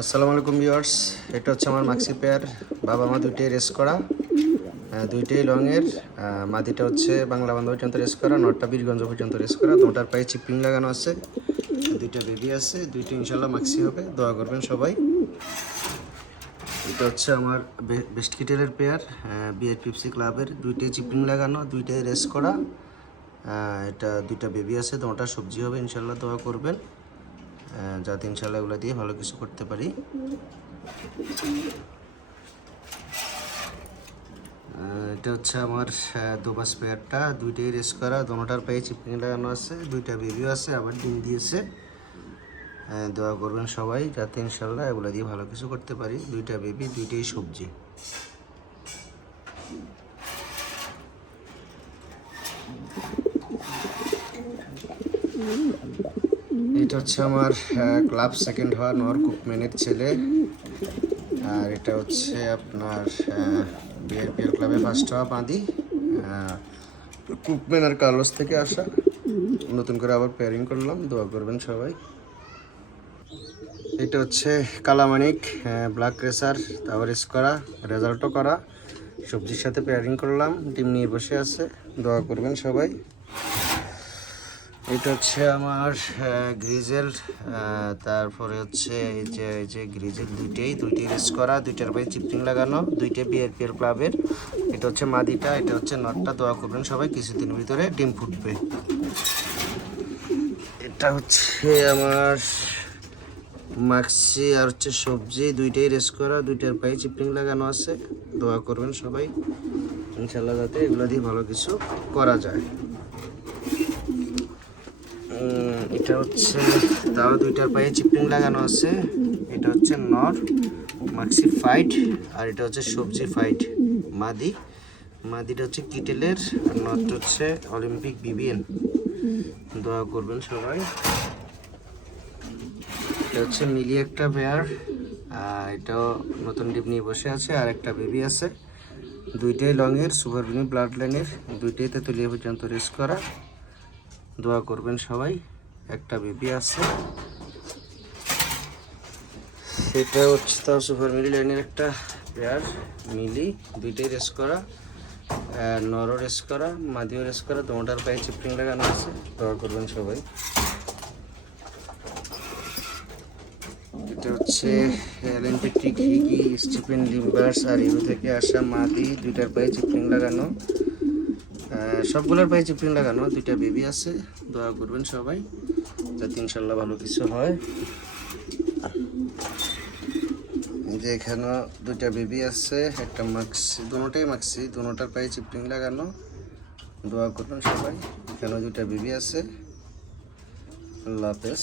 আসসালামু আলাইকুম ভিউয়ার্স, এটা হচ্ছে আমার মাক্সি পেয়ার। বাবা মা দুইটাই রেস করা, দুইটাই লংয়ের। মাদিটা হচ্ছে বাংলা বান্ধব পর্যন্ত রেস করা, নটটা বীরগঞ্জ পর্যন্ত রেস করা। দুটার পায়ে চিপিং লাগানো আছে, দুইটা বেবি আছে, দুইটা ইনশাল্লাহ মাক্সি হবে। দোয়া করবেন সবাই। এটা হচ্ছে আমার বেস্ট কিটেলের পেয়ার, বিএড পিপসি ক্লাবের। দুইটাই চিপিং লাগানো, দুইটাই রেস করা। এটা দুইটা বেবি আছে, দুটা সবজি হবে ইনশাল্লাহ। দোয়া করবেন যাতে ইনশাল্লাহ এগুলো দিয়ে ভালো কিছু করতে পারি। এটা হচ্ছে আমার দুবাস পেয়ারটা, দুইটাই রেস করা, দোনোটার পায়ে চিপিং লাগানো আছে, দুইটা বেবিও আছে, আবার ডিম দিয়েছে। দোয়া করবেন সবাই যাতে ইনশাল্লাহ এগুলো দিয়ে ভালো কিছু করতে পারি। দুইটা বেবি, দুইটাই সবজি। এটা হচ্ছে আমার ক্লাব সেকেন্ড হওয়া নর কুকম্যানের ছেলে, আর এটা হচ্ছে আপনার বিআরপিএল ক্লাবে ফার্স্ট হওয়া বাঁধি। কুকম্যান আর কার্লোস থেকে আসা, নতুন করে আবার পেয়ারিং করলাম। দোয়া করবেন সবাই। এটা হচ্ছে কালামানিক ব্ল্যাক রেসার, তাও রেস করা, রেজাল্টও করা, সবজির সাথে পেয়ারিং করলাম, ডিম নিয়ে বসে আছে। দোয়া করবেন সবাই। এটা হচ্ছে আমার গ্রিজেল, তারপরে হচ্ছে এই যে গ্রিজেল, দুইটাই রেস করা, দুইটার পায়ে চিপটিং লাগানো, দুইটাই বিআরপিএল ক্লাবের। এটা হচ্ছে মাদিটা, এটা হচ্ছে নটটা। দোয়া করবেন সবাই, কিছুদিনের ভিতরে ডিম ফুটবে। এটা হচ্ছে আমার মাক্সি আর হচ্ছে সবজি, দুইটাই রেস করা, দুইটার পায়ে চিপটিং লাগানো আছে। দোয়া করবেন সবাই ইনশাল্লাহ যাতে এগুলো দিয়ে ভালো কিছু করা যায়। এটা হচ্ছে তাও দুইটার পায়ে চিপটিং লাগানো আছে। এটা হচ্ছে নর মাক্সি ফাইট, আর এটা হচ্ছে সবজি ফাইট মাদিটা হচ্ছে কিটেলের, আর নরটা হচ্ছে অলিম্পিক বিবিএন। দোয়া করবেন সবাই। এটা হচ্ছে মিলি একটা পেয়ার, এটাও নতুন ডিম নিয়ে বসে আছে, আর একটা বেবি আছে। দুইটাই লংয়ের, সুপার বিনি ব্লাড লাইনের, দুইটাই তেতুলিয়া পর্যন্ত রেস করা। দোয়া করবেন সবাই। একটা বেবি আছে, সেটা হচ্ছে তাও সুপার মিলি লাইনের একটা পেয়ার মিলি, দুইটাই রেস করা, নরও রেস করা, মাদিও রেস করা, দুটার পায়ে চিপটিং লাগানো আছে। দোয়া করবেন সবাই। এটা হচ্ছে অলিম্পিক হিগি স্টিফেন লিম্বার্স আর ইউ থেকে আসা মাদি, দুইটার পায়ে চিপটিং লাগানো, সবগুলোর পায়ে চিপটিং লাগানো, দুইটা বেবি আছে। দোয়া করবেন সবাই যাতে ইনশাল্লাহ ভালো কিছু হয়। যে এখানেও দুইটা বেবি আছে, একটা মাক্সি, দুটোটাই মাক্সি, দুটোটার পায়ে চিপটিং লাগানো। দোয়া করবেন সবাই। এখানেও দুইটা বেবি আছে। আল্লাহ হাফেজ।